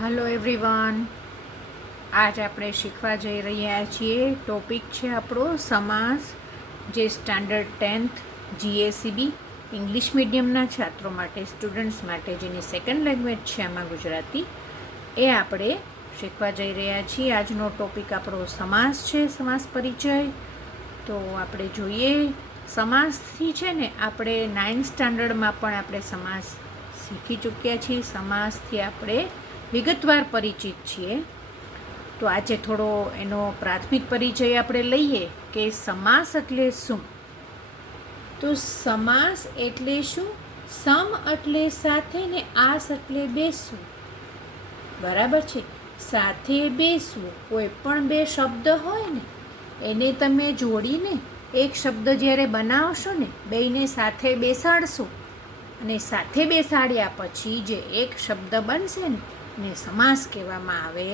Hello everyone, આજ આપણે શીખવા જઈ રહ્યા છીએ. ટોપિક છે આપણો સમાસ, જે સ્ટાન્ડર્ડ 10th GACB ઇંગ્લિશ મીડિયમના છાત્રો માટે, સ્ટુડન્ટ્સ માટે, જેની સેકન્ડ લેંગ્વેજ છે આમાં ગુજરાતી, એ આપણે શીખવા જઈ રહ્યા છીએ. આજનો ટોપિક આપણો સમાસ છે, સમાસ પરિચય. તો આપણે જોઈએ, સમાસથી છે ને આપણે 9th સ્ટાન્ડર્ડમાં પણ આપણે સમાસ શીખી ચૂક્યા છીએ. સમાસથી આપણે વિગતવાર પરિચિત છીએ. તો આજે થોડો એનો પ્રાથમિક પરિચય આપણે લઈએ કે સમાસ એટલે શું. તો સમાસ એટલે શું? સમ એટલે સાથે ને આસ એટલે બેસવું. બરાબર છે? સાથે બેસવું. કોઈ પણ બે શબ્દ હોય ને એને તમે જોડીને એક શબ્દ જ્યારે બનાવશો ને, બેયને સાથે બેસાડશો અને સાથે બેસાડ્યા પછી જે એક શબ્દ બનશે ને ને સમાસ કહેવામાં આવે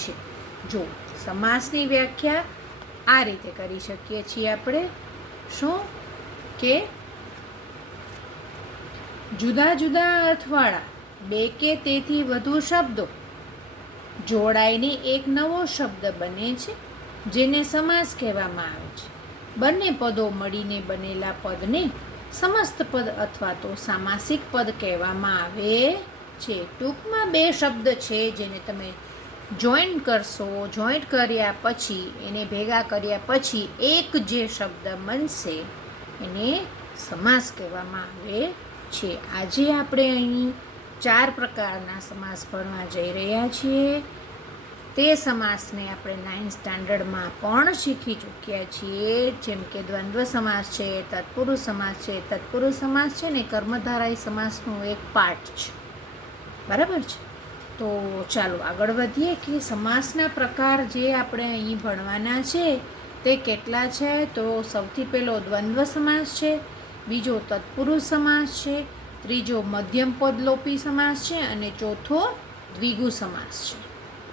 છે. જો સમાસની વ્યાખ્યા આ રીતે કરી શકીએ છીએ આપણે. શું કે જુદા જુદા અર્થવાળા બે કે તેથી વધુ શબ્દો જોડાઈને એક નવો શબ્દ બને છે, જેને સમાસ કહેવામાં આવે છે. બંને પદો મળીને બનેલા પદને સમસ્ત પદ અથવા તો સામાસિક પદ કહેવામાં આવે છે. ટૂંકમાં બે શબ્દ છે જેને તમે જોઈન્ટ કરશો, જોઈન્ટ કર્યા પછી એને ભેગા કર્યા પછી એક જે શબ્દ બનશે એને સમાસ કહેવામાં આવે છે. આજે આપણે અહીં 4 પ્રકારના સમાસ ભણવા જઈ રહ્યા છીએ. તે સમાસને આપણે 9th સ્ટાન્ડર્ડમાં પણ શીખી ચૂક્યા છીએ. જેમ કે દ્વંદ્વ સમાસ છે, તત્પુરુષ સમાસ છે. તત્પુરુષ સમાસ છે ને કર્મધારય સમાસનો એક પાર્ટ છે. બરાબર છે? તો ચાલો આગળ વધીએ કે સમાસના પ્રકાર જે આપણે અહીં ભણવાના છે તે કેટલા છે. તો સૌથી પહેલો દ્વંદ્વ સમાસ છે, બીજો તત્પુરુષ સમાસ છે, ત્રીજો મધ્યમ પદલોપી સમાસ છે અને ચોથો દ્વિગુ સમાસ છે.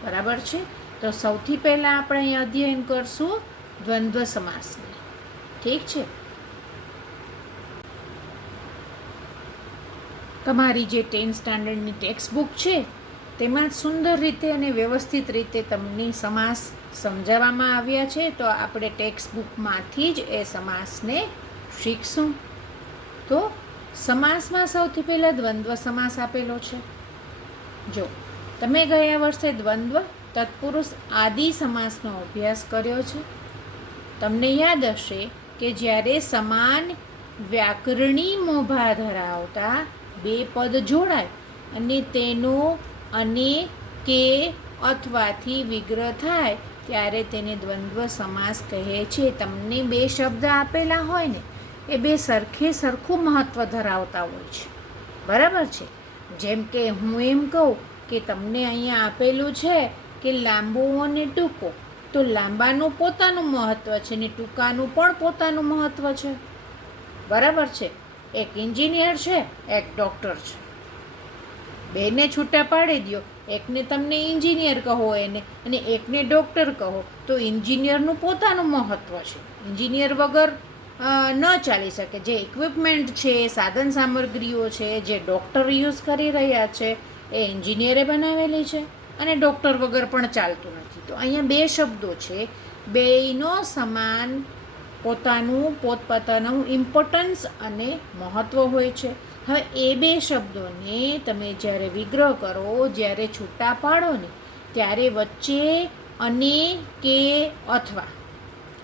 બરાબર છે? તો સૌથી પહેલાં આપણે અહીં અધ્યયન કરશું દ્વંદ્વ સમાસને. ઠીક છે? તમારી જે 10th સ્ટાન્ડર્ડની ટેક્સ્ટ બુક છે તેમાં સુંદર રીતે અને વ્યવસ્થિત રીતે તમને સમાસ સમજાવવામાં આવ્યા છે. તો આપણે ટેક્સ્ટ બુકમાંથી જ એ સમાસને શીખશું. તો સમાસમાં સૌથી પહેલાં દ્વંદ્વ સમાસ આપેલો છે. જો તમે ગયા વર્ષે દ્વંદ્વ, તત્પુરુષ આદિ સમાસનો અભ્યાસ કર્યો છે. તમને યાદ હશે કે જ્યારે સમાન વ્યાકરણી મોભા ધરાવતા બે પદ જોડાય અને તેનો અને, કે અથવાથી વિગ્રહ થાય ત્યારે તેને દ્વંદ્વ સમાસ કહે છે. તમને બે શબ્દ આપેલા હોય ને એ બે સરખું મહત્ત્વ ધરાવતા હોય છે. બરાબર છે? જેમ કે હું એમ કહું કે તમને અહીંયા આપેલું છે કે લાંબો અને ટૂંકો, તો લાંબાનું પોતાનું મહત્ત્વ છે ને ટૂંકાનું પણ પોતાનું મહત્ત્વ છે. બરાબર છે? એક એન્જિનિયર છે, એક ડૉક્ટર છે. બેને છૂટા પાડી દો, એકને તમને એન્જિનિયર કહો એને અને એકને ડૉક્ટર કહો, તો એન્જિનિયરનું પોતાનું મહત્ત્વ છે. એન્જિનિયર વગર ન ચાલી શકે. જે ઇક્વિપમેન્ટ છે, સાધન સામગ્રીઓ છે જે ડૉક્ટર યુઝ કરી રહ્યા છે એ એન્જિનિયરે બનાવેલી છે અને ડૉક્ટર વગર પણ ચાલતું નથી. તો અહીંયા બે શબ્દો છે, બેયનો સમાન પોતપોતાનું ઇમ્પોર્ટન્સ અને મહત્ત્વ હોય છે. હવે એ બે શબ્દોને તમે જ્યારે વિગ્રહ કરો, જ્યારે છૂટા પાડો ને ત્યારે વચ્ચે અને, કે અથવા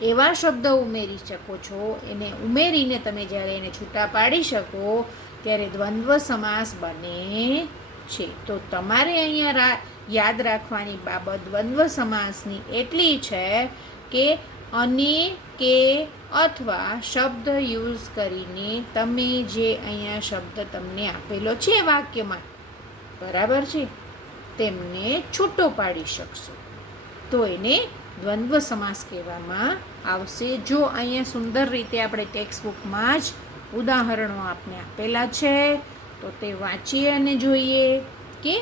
એવા શબ્દ ઉમેરી શકો છો. એને ઉમેરીને તમે જ્યારે એને છૂટા પાડી શકો ત્યારે દ્વંદ્વ સમાસ બને છે. તો તમારે અહીંયા યાદ રાખવાની બાબત દ્વંદ્વ સમાસની એટલી છે કે અને, કે અથવા શબ્દ યુઝ કરીને તમે જે અહીંયા શબ્દ તમને આપેલો છે વાક્યમાં, બરાબર છે, તેમને છૂટો પાડી શકશો તો એને દ્વંદ્વ સમાસ કહેવામાં આવશે. જો અહીંયા સુંદર રીતે આપણે ટેક્સ્ટ બુકમાં જ ઉદાહરણો આપણે આપેલા છે તો તે વાંચીએ અને જોઈએ કે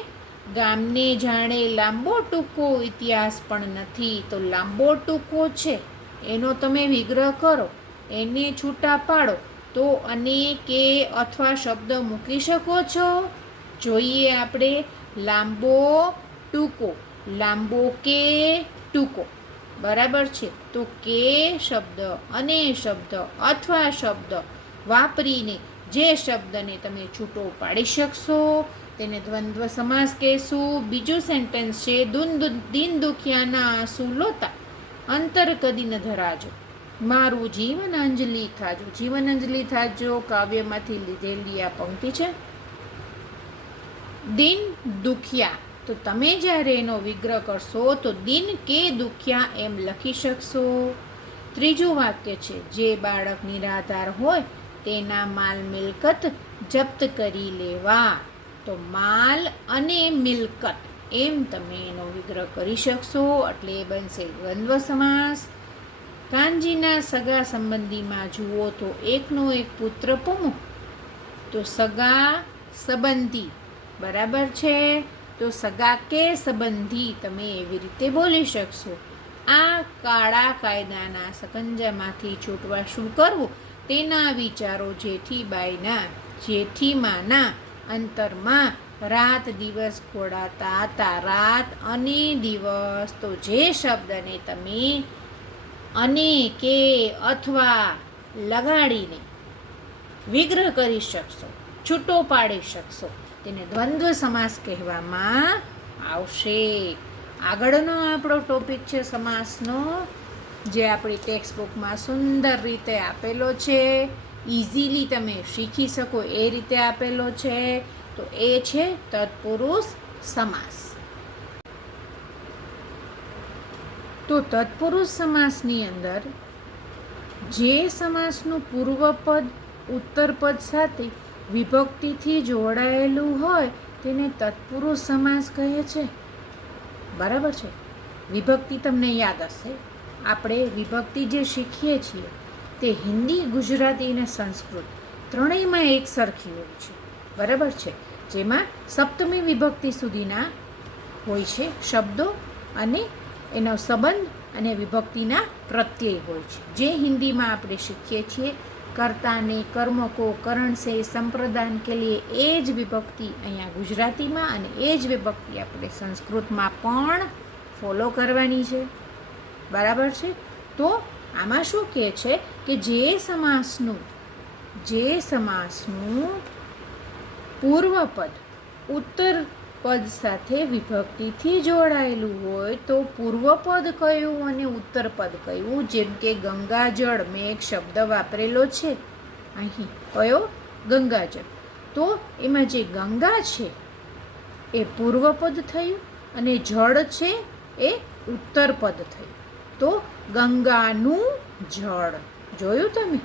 ગામને જાણે લાંબો ટૂંકો ઇતિહાસ પણ નથી. તો લાંબો ટૂંકો છે એનો તમે વિગ્રહ કરો, એને છૂટા પાડો તો અને, કે અથવા શબ્દ મૂકી શકો છો. જોઈએ આપણે લાંબો ટૂંકો, લાંબો કે ટૂંકો. બરાબર છે. તો કે શબ્દ, અને શબ્દ અથવા શબ્દ વાપરીને જે શબ્દને તમે છૂટો પાડી શકશો તેને દ્વંદ્વ સમાસ કહેશું. બીજું સેન્ટેન્સ છે, દિન દુખિયાના આંસુ લોતા અંતર કદી ન ધરાજો, મારું જીવન અંજલિ થાજો. જીવન અંજલિ થાજો કાવ્યમાંથી લીધેલી આ પંક્તિ છે. દિન દુખિયા, તો તમે જ્યારે એનો વિગ્રહ કરશો તો દિન કે દુખિયા એમ લખી શકશો. ત્રીજું વાક્ય છે, જે બાળક નિરાધાર હોય તેના માલ મિલકત જપ્ત કરી લેવા. તો માલ અને મિલકત એમ તમે એનો વિગ્રહ કરી શકશો, એટલે એ બનશે દ્વંદ્વ સમાસ. કાનજીના સગા સંબંધીમાં જુઓ તો એકનો એક પુત્ર પમો, તો સગા સંબંધી. બરાબર છે. તો સગા કે સંબંધી તમે એવી રીતે બોલી શકશો. આ કાળા કાયદાના સકંજામાંથી છૂટવા શું કરવું તેના વિચારો જેઠીમાના અંતરમાં રાત દિવસ ખોડાતા હતા. રાત અને દિવસ, તો જે શબ્દને તમે અને કે અથવા લગાડીને વિગ્રહ કરી શકશો, છૂટો પાડી શકશો, તેને દ્વંદ્વ સમાસ કહેવામાં આવશે. આગળનો આપણો ટોપિક છે સમાસનો, જે આપણી ટેક્સ્ટ બુકમાં સુંદર રીતે આપેલો છે, ઇઝીલી તમે શીખી શકો એ રીતે આપેલો છે. તો એ છે તત્પુરુષ સમાસ. તો તત્પુરુષ સમાસની અંદર જે સમાસનું પૂર્વપદ ઉત્તરપદ સાથે વિભક્તિથી જોડાયેલું હોય તેને તત્પુરુષ સમાસ કહે છે. બરાબર છે. વિભક્તિ તમને યાદ હશે, આપણે વિભક્તિ જે શીખીએ છીએ તે હિન્દી, ગુજરાતી અને સંસ્કૃત ત્રણેયમાં એક સરખી હોય છે. બરાબર છે. જેમાં સપ્તમી વિભક્તિ સુધીના હોય છે શબ્દો, અને એનો સંબંધ અને વિભક્તિના પ્રત્યય હોય છે. જે હિન્દીમાં આપણે શીખીએ છીએ કર્તા ને, કર્મ કો, કરણ સે, સંપ્રદાન કે લીએ, એ જ વિભક્તિ અહીંયા ગુજરાતીમાં અને એ જ વિભક્તિ આપણે સંસ્કૃતમાં પણ ફોલો કરવાની છે. બરાબર છે. તો આમાં શું કહે છે કે જે સમાસનું પૂર્વપદ ઉત્તર પદ સાથે વિભક્તિથી જોડાયેલું હોય તો પૂર્વપદ કયું અને ઉત્તરપદ કયું. જેમ કે ગંગાજળ, મેં એક શબ્દ વાપરેલો છે અહીં, કયો? ગંગાજળ. તો એમાં જે ગંગા છે એ પૂર્વપદ થયું અને જળ છે એ ઉત્તરપદ થયું. તો ગંગાનું જળ. જોયું તમે?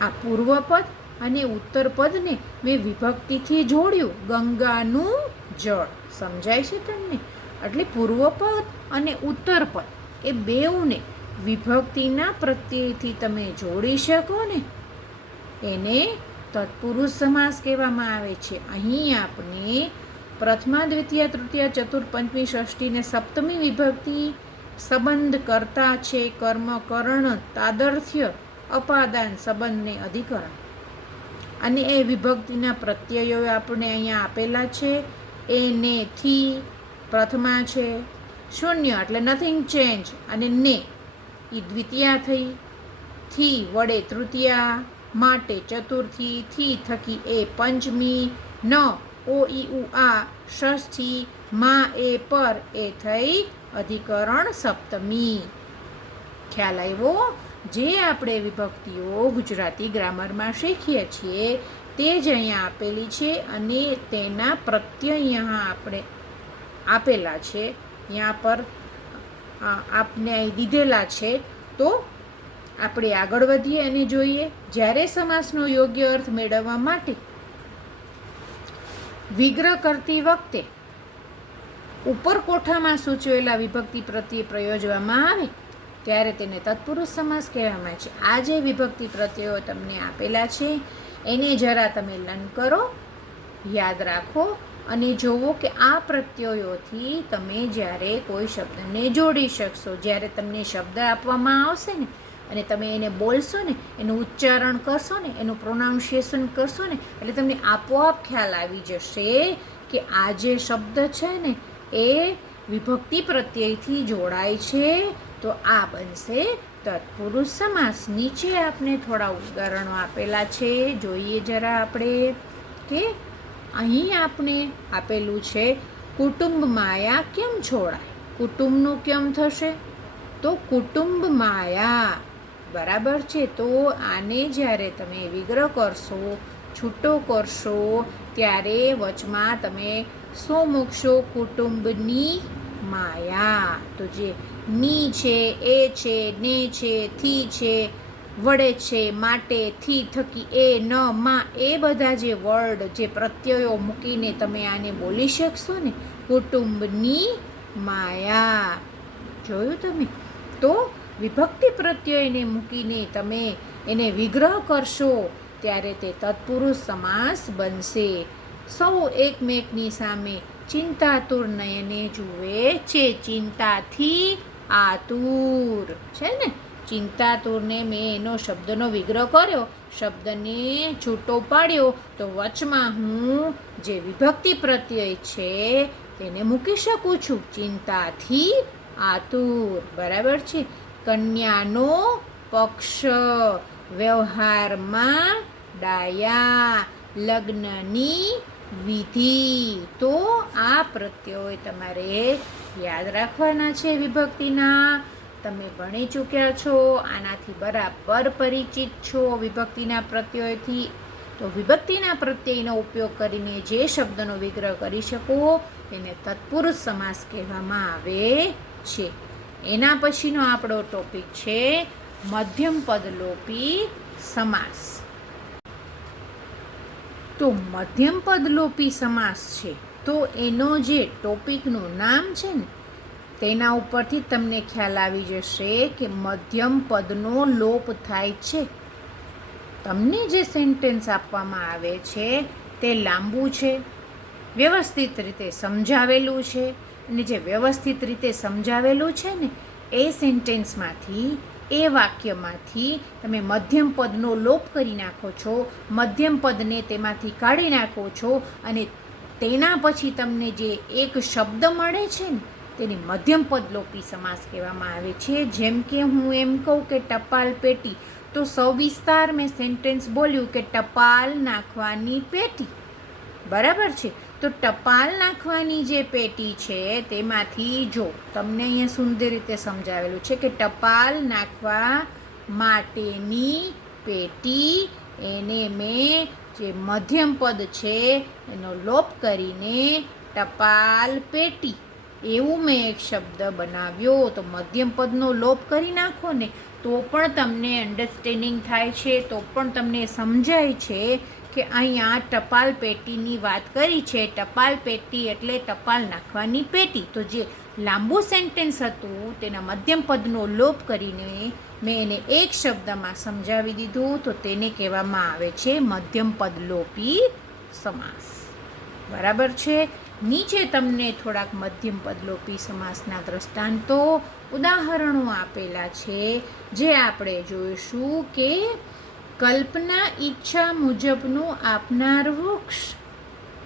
આ પૂર્વપદ અને ઉત્તરપદને મેં વિભક્તિથી જોડ્યું, ગંગાનું જળ. સમજાય છે તમને? એટલે પૂર્વપદ અને ઉત્તરપદ એ બેઉને વિભક્તિના પ્રત્યયથી તમે જોડી શકો ને, એને તત્પુરુષ સમાસ કહેવામાં આવે છે. અહીં આપણે પ્રથમા, દ્વિતીય, તૃતીય, ચતુર્થ, પંચમી, ષષ્ઠી ને સપ્તમી વિભક્તિ, સંબંધ કર્તા છે, કર્મ, કરણ, તાદર્થ્ય, અપાદાન, સંબંધ ને અધિકરણ, અને એ વિભક્તિના પ્રત્યયો આપણે અહીંયા આપેલા છે. એ, ને, થી પ્રથમા છે, શૂન્ય એટલે નથિંગ ચેન્જ, અને ને એ દ્વિતીયા થઈ, થી વડે તૃતીયા, માટે ચતુર્થી, થી થકી એ પંચમી, ન ઓ ઈ ઉ આ ષષ્ઠી, મા એ પર એ થઈ અધિકરણ સપ્તમી. ખ્યાલ આવ્યો? જે આપણે વિભક્તિઓ ગુજરાતી ગ્રામરમાં શીખીએ છીએ તે જ અહીંયા આપેલી છે, અને તેના પ્રત્યય અહીંયા આપણે આપેલા છે, यहाँ पर આપને દીધેલા છે. તો આપણે આગળ વધીએ અને જોઈએ. જ્યારે સમાસનો યોગ્ય અર્થ મેળવવા માટે વિગ્રહ કરતી વખતે ઉપર કોઠામાં સૂચવેલા વિભક્તિ પ્રત્યય પ્રયોજવામાં આવે ત્યારે તેને તત્પુરુષ સમાસ કહેવામાં આવે છે. આ જે વિભક્તિ પ્રત્યયો તમને આપેલા છે એને જરા તમે લર્ન કરો, યાદ રાખો અને જોવો કે આ પ્રત્યયોથી તમે જ્યારે કોઈ શબ્દને જોડી શકશો. જ્યારે તમને શબ્દ આપવામાં આવશે ને અને તમે એને બોલશો ને, એનું ઉચ્ચારણ કરશો ને, એનું પ્રોનાઉન્સિએશન કરશો ને, એટલે તમને આપોઆપ ખ્યાલ આવી જશે કે આ જે શબ્દ છે ને એ વિભક્તિ પ્રત્યયથી જોડાય છે, તો આ બનશે તત્પુરુષ સમાસ. નીચે આપણે થોડા ઉદાહરણો આપેલા છે, જોઈએ જરા આપણે કે અહીં આપણે આપેલું છે કુટુંબ માયા કેમ છોડાય. કુટુંબનું કેમ થશે? તો કુટુંબ માયા. બરાબર છે. તો આને જ્યારે તમે વિગ્રહ કરશો, છૂટો કરશો, ત્યારે વચમાં તમે શું મૂકશો? કુટુંબની માયા. તો જે ની છે, એ છે, ને છે, થી છે, વડે છે, માટે, થી, થકી, એ, ન, માં, એ બધા જે વર્ડ, જે પ્રત્યયો મૂકીને તમે આને બોલી શકશો ને, કુટુંબની માયા. જોયું તમે? તો વિભક્તિ પ્રત્યયને મૂકીને તમે એને વિગ્રહ કરશો ત્યારે તે તત્પુરુષ સમાસ બનશે. સૌ એકમેકની સામે ચિંતાતુર નયને જુએ છે. ચિંતાથી આતુર છે ને. ચિંતાતુરને મેં એનો શબ્દનો વિગ્રહ કર્યો, શબ્દને છૂટો પાડ્યો, તો વચમાં હું જે વિભક્તિ પ્રત્યય છે તેને મૂકી શકું છું. ચિંતાથી આતુર. બરાબર છે. કન્યાનો પક્ષ, વ્યવહારમાં ડાયા, લગ્નની વિધિ. તો આ પ્રત્યયો તમારે યાદ રાખવાના છે વિભક્તિના. તમે ભણી ચૂક્યા છો, આનાથી બરાબર પરિચિત છો વિભક્તિના પ્રત્યયથી. તો વિભક્તિના પ્રત્યયનો ઉપયોગ કરીને જે શબ્દનો વિગ્રહ કરી શકો એને તત્પુરુષ સમાસ કહેવામાં આવે છે. એના પછીનો આપણો ટોપિક છે મધ્યમ પદલોપી સમાસ. તો મધ્યમ પદલોપી સમાસ છે, તો એનો જે ટોપિકનું નામ છે ને તેના ઉપરથી તમને ખ્યાલ આવી જશે કે મધ્યમ પદનો લોપ થાય છે. તમને જે સેન્ટેન્સ આપવામાં આવે છે તે લાંબુ છે, વ્યવસ્થિત રીતે સમજાવેલું છે, અને જે વ્યવસ્થિત રીતે સમજાવેલું છે ને એ સેન્ટેન્સમાંથી, એ વાક્યમાંથી તમે મધ્યમ પદનો લોપ કરી નાખો છો, મધ્યમ પદને તેમાંથી કાઢી નાખો છો, અને તેના પછી તમને જે એક શબ્દ મળે છે ને તેને મધ્યમ પદલોપી સમાસ કહેવામાં આવે છે. જેમ કે હું એમ કહું કે ટપાલ પેટી, તો સવિસ્તાર મેં સેન્ટેન્સ બોલ્યું કે ટપાલ નાખવાની પેટી. બરાબર છે. તો ટપાલ નાખવાની જે પેટી છે તેમાંથી જો તમને અહીંયા સુંદર રીતે સમજાવેલું છે કે ટપાલ નાખવા માટેની પેટી, એને મેં જે મધ્યમ પદ છે એનો લોપ કરીને ટપાલ પેટી એવું મેં એક શબ્દ બનાવ્યો. તો મધ્યમ પદનો લોપ કરી નાખો ને તો પણ તમને અન્ડરસ્ટેન્ડિંગ થાય છે, તો પણ તમને સમજાય છે કે અહીંયા ટપાલ પેટીની વાત કરી છે. ટપાલ પેટી એટલે ટપાલ નાખવાની પેટી. તો જે લાંબુ સેન્ટેન્સ હતું તેના મધ્યમ પદનો લોપ કરીને મેં એને એક શબ્દમાં સમજાવી દીધું, તો તેને કહેવામાં આવે છે મધ્યમ પદલોપી સમાસ. બરાબર છે. નીચે તમને થોડાક મધ્યમ પદલોપી સમાસના દ્રષ્ટાંતો, ઉદાહરણો આપેલા છે, જે આપણે જોઈશું કે કલ્પના ઈચ્છા મુજબનું આપનાર વૃક્ષ.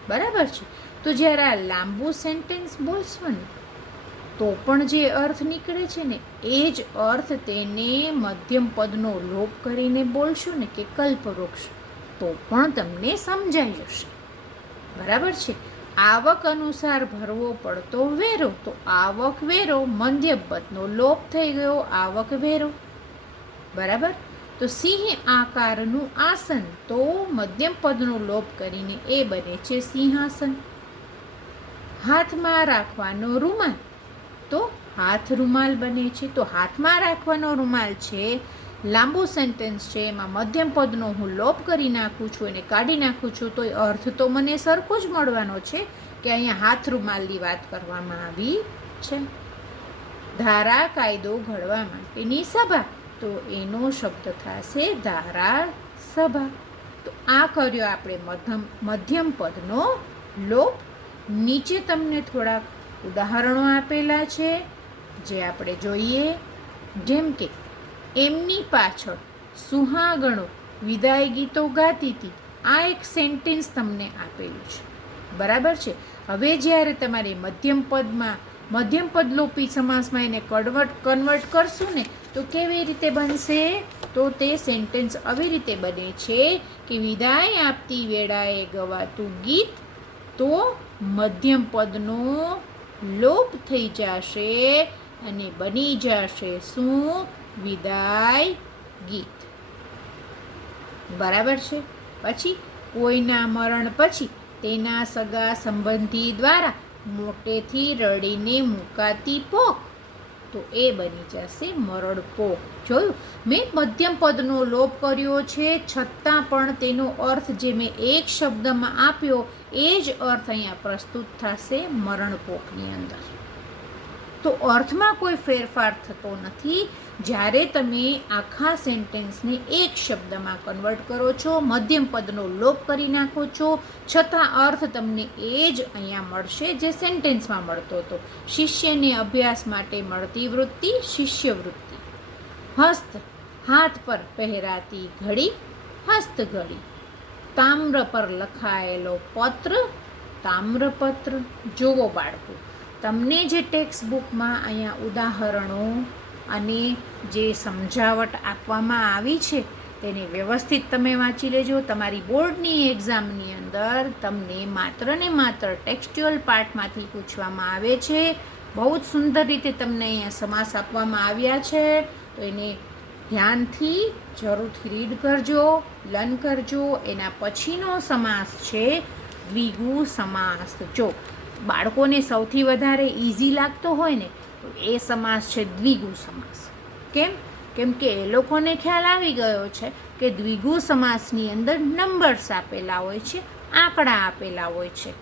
બરાબર છે. તો જ્યારે આ લાંબુ સેન્ટેન્સ બોલશો ને તો પણ જે અર્થ નીકળે છે ને એ જ અર્થ તેને મધ્યમ પદનો લોપ કરીને બોલશો ને કે કલ્પવૃક્ષ, તો પણ તમને સમજાઈ જશે. બરાબર છે. આવક અનુસાર ભરવો પડતો વેરો, તો આવક વેરો મધ્યમ પદનો લોપ થઈ ગયો, આવક વેરો. બરાબર. તો સિંહ આકારનું આસન, તો મધ્યમ પદનો લોપ કરીને એ બને છે સિંહાસન. હાથમાં રાખવાનો રૂમાલ, તો હાથ રૂમાલ બને છે. તો હાથમાં રાખવાનો રૂમાલ છે, લાંબુ સેન્ટેન્સ છે, એમાં મધ્યમ પદનો હું લોપ કરી નાખું છું, એને કાઢી નાખું છું, તો એ અર્થ તો મને સરખો જ મળવાનો છે કે અહીંયા હાથ રૂમાલની વાત કરવામાં આવી છે. ધારા કાયદો ઘડવા માટેની સભા, તો એનો શબ્દ થશે ધારા સભા. તો આ કર્યો આપણે મધ્યમ પદનો લોપ. નીચે તમને થોડાક ઉદાહરણો આપેલા છે જે આપણે જોઈએ. જેમ કે એમની પાછળ સુહાગણો વિદાય ગીતો ગાતી હતી. આ એક સેન્ટેન્સ તમને આપેલું છે. બરાબર છે. હવે જ્યારે તમારે મધ્યમ પદ લોપી સમાસમાં એને કન્વર્ટ કરશું ને તો કેવી રીતે બનશે? તો તે સેન્ટેન્સ આવી રીતે બને છે કે વિદાય આપતી વેળાએ ગવાતું ગીત તો મધ્યમ પદનો લોપ થઈ જશે અને બની જશે શું? વિદાય ગીત. બરાબર છે. પછી કોઈના મરણ પછી તેના સગા સંબંધી દ્વારા મોટેથી રડીને મુકાતી પોક તો એ બની જશે મરડપોક. જોયું? મેં મધ્યમ પદનો લોપ કર્યો છે, છતાં પણ તેનો અર્થ જે મેં એક શબ્દમાં આપ્યો એ જ અર્થ અહીંયા પ્રસ્તુત થશે મરણપોકની અંદર. તો અર્થમાં કોઈ ફેરફાર થતો નથી. જ્યારે તમે આખા સેન્ટેન્સને એક શબ્દમાં કન્વર્ટ કરો છો, મધ્યમ પદનો લોપ કરી નાખો છો, છતાં અર્થ તમને એ જ અહીંયા મળશે જે સેન્ટેન્સમાં મળતો હતો. શિષ્યને અભ્યાસ માટે મળતી વૃત્તિ શિષ્યવૃત્તિ. હસ્ત હાથ પર પહેરાતી ઘડી હસ્તઘડી. તામ્ર પર લખાયેલો પત્ર તામ્રપત્ર. જોવો બાળકો, તમને જે ટેક્સ્ટ બુકમાં અહીંયા ઉદાહરણો અને જે સમજાવટ આપવામાં આવી છે તેને વ્યવસ્થિત તમે વાંચી લેજો. તમારી બોર્ડની એક્ઝામની અંદર તમને માત્ર ને માત્ર ટેક્સ્ચ્યુઅલ પાર્ટમાંથી પૂછવામાં આવે છે. બહુ જ સુંદર રીતે તમને અહીંયા સમાસ આપવામાં આવ્યા છે, તો એને ધ્યાનથી જરૂરથી રીડ કરજો, લર્ન કરજો. એના પછીનો સમાસ છે દ્વિગુ સમાસ. જો બાળકોને સૌથી વધારે ઇઝી લાગતો હોય ને તો એ સમાસ છે દ્વિગુ સમાસ. કેમ કે એ લોકોને ખ્યાલ આવી ગયો છે કે દ્વિગુ સમાસની અંદર નંબર્સ આપેલા હોય છે, આંકડા આપેલા હોય છે.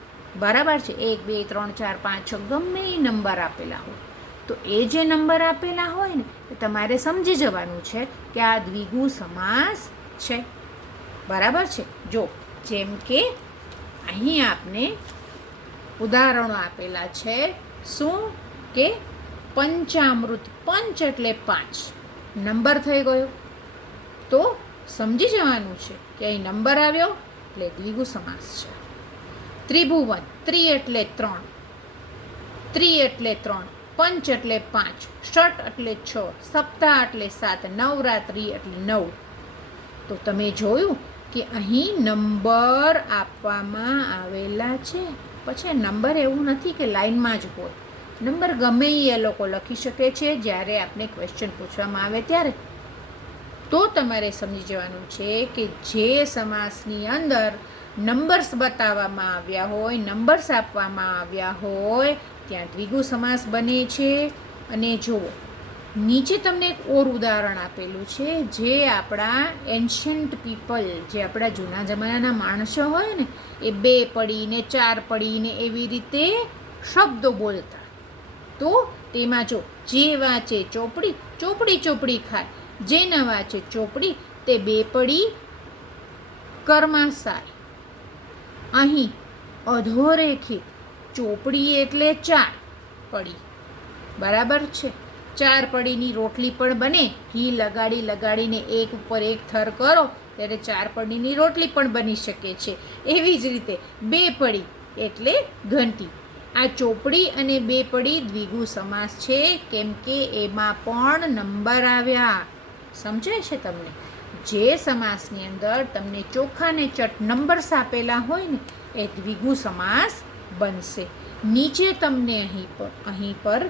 બરાબર છે? 1 2 3 4 5 6 ગમે એ નંબર આપેલા હોય. તો એ જે નંબર આપેલા હોય ને તો તમારે સમજી જવાનું છે કે આ દ્વિગુ સમાસ છે. બરાબર છે? જો જેમ કે અહીં આપને ઉદાહરણો આપેલા છે. શું કે પંચામૃત. પંચ એટલે 5 નંબર થઈ ગયો. તો સમજી જવાનું છે કે અહીં નંબર આવ્યો એટલે દ્વિગુ સમાસ છે. ત્રિભુવન. ત્રિ એટલે 3, ત્રિ એટલે 3, પંચ એટલે 5, ષટ એટલે 6, સપ્તાહ એટલે 7, નવરાત્રિ એટલે 9. તો તમે જોયું કે અહીં નંબર આપવામાં આવેલા છે. પછી નંબર એવું નથી કે લાઈનમાં જ હોય. નંબર ગમે એ લોકો લખી શકે છે જ્યારે આપને ક્વેશ્ચન પૂછવામાં આવે ત્યારે. તો તમારે સમજી જવાનું છે કે જે સમાસની અંદર નંબર્સ બતાવવામાં આવ્યા હોય, નંબર્સ આપવામાં આવ્યા હોય ત્યાં દ્વિગુ સમાસ બને છે. અને જુઓ નીચે તમને એક ઓર ઉદાહરણ આપેલું છે જે આપણા એન્શન્ટ પીપલ, જે આપણા જૂના જમાનાના માણસો હોય ને એ 2 પડીને 4 પડીને એવી રીતે શબ્દો બોલતા. તો તેમાં જો જે વાંચે ચોપડી ચોપડી ચોપડી ખાય, જે ન વાંચે ચોપડી તે 2 પડી કર્માશાય. અહીં અધોરેખિત ચોપડી એટલે 4 પડી. બરાબર છે? 4 પડીની રોટલી પણ બને. ઘી લગાડીને એક ઉપર એક થર કરો ત્યારે 4 પડીની રોટલી પણ બની શકે છે. એવી જ રીતે 2 પડી એટલે ઘંટી. આ ચોપડી અને 2 પડી દ્વિગુ સમાસ છે કેમ કે એમાં પણ નંબર આવ્યા. સમજાય છે તમને? જે સમાસની અંદર તમને ચોખ્ખા ને ચટ નંબર્સ આપેલા હોય ને એ દ્વિગુ સમાસ બનશે. નીચે તમને અહીં પર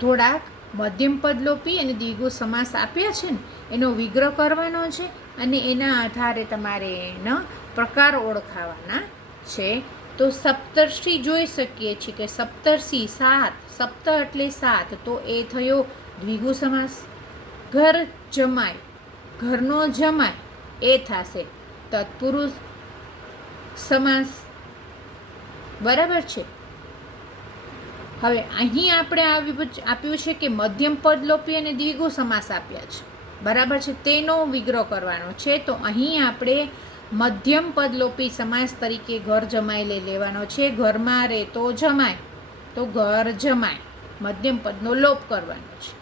થોડાક મધ્યમ પદલોપી અને દ્વિગુ સમાસ આપ્યા છે ને એનો વિગ્રહ કરવાનો છે અને એના આધારે તમારે એના પ્રકાર ઓળખાવાના છે. તો સપ્તર્ષિ જોઈ શકીએ છીએ કે સપ્તર્ષિ 7, સપ્ત એટલે 7, તો એ થયો દ્વિગુ સમાસ. ઘર જમાય, ઘરનો જમાય એ થશે તત્પુરુષ સમાસ. બરાબર છે? હવે અહીં આપણે આપ્યું છે કે મધ્યમ પદલોપી અને દ્વિગુ સમાસ આપ્યા છે. બરાબર છે? તેનો વિગ્રહ કરવાનો છે. તો અહીં આપણે મધ્યમ પદલોપી સમાસ તરીકે ઘર જમાય લઈ લેવાનો છે. ઘરમાં રહેતો જમાય તો ઘર જમાય. મધ્યમ પદનો લોપ કરવાનો છે.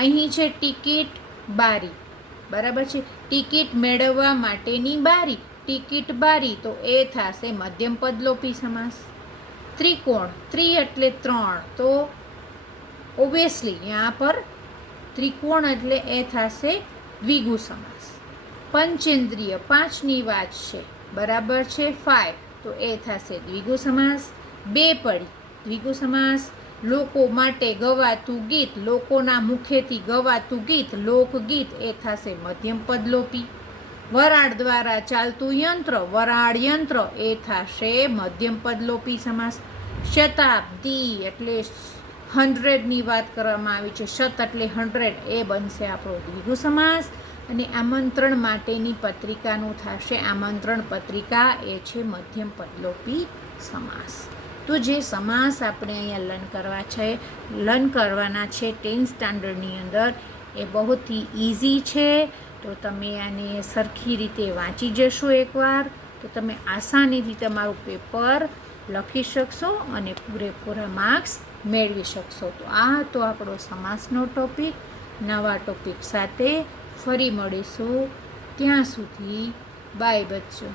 અહીં છે ટિકિટ બારી. બરાબર છે? ટિકિટ મેળવવા માટેની બારી ટિકિટ બારી, તો એ થશે મધ્યમ પદલોપી સમાસ. ત્રિકોણ, એટલે 3, તો ઓબ્વિયસલી यहाँ પર ત્રિકોણ એટલે એ થશે દ્વિગુ સમાસ. પંચેન્દ્રિય, 5ની વાત છે, બરાબર છે 5, તો એ થશે દ્વિગુ સમાસ. બે પડી, દ્વિગુ સમાસ. લોકો માટે ગવાતું ગીત, લોકોના મુખેથી ગવાતું ગીત, લોકગીત, એ થશે મધ્યમ પદલોપી. વરાળ દ્વારા ચાલતું યંત્ર, વરાળ યંત્ર, એ થશે મધ્યમ પદલોપી સમાસ. શતાબ્દી એટલે 100ની વાત કરવામાં આવી છે, શત એટલે 100, એ બનશે આપણો દ્વિગુ સમાસ. અને આમંત્રણ માટેની પત્રિકાનું થશે આમંત્રણ પત્રિકા, એ છે મધ્યમ પદલોપી સમાસ. તો જે સમાસ આપણે અહીંયા લર્ન કરવાના છે 10th સ્ટાન્ડર્ડની અંદર, એ બહુ જ ઇઝી છે. તો તમે આને સરખી રીતે વાંચી જશો એકવાર, તો તમે આસાનીથી તમારું પેપર લખી શકશો અને પૂરેપૂરા માર્ક્સ મેળવી શકશો. તો આ હતો આપણો સમાસનો ટોપિક. નવા ટોપિક સાથે ફરી મળીશું. ત્યાં સુધી બાય બચ્ચો.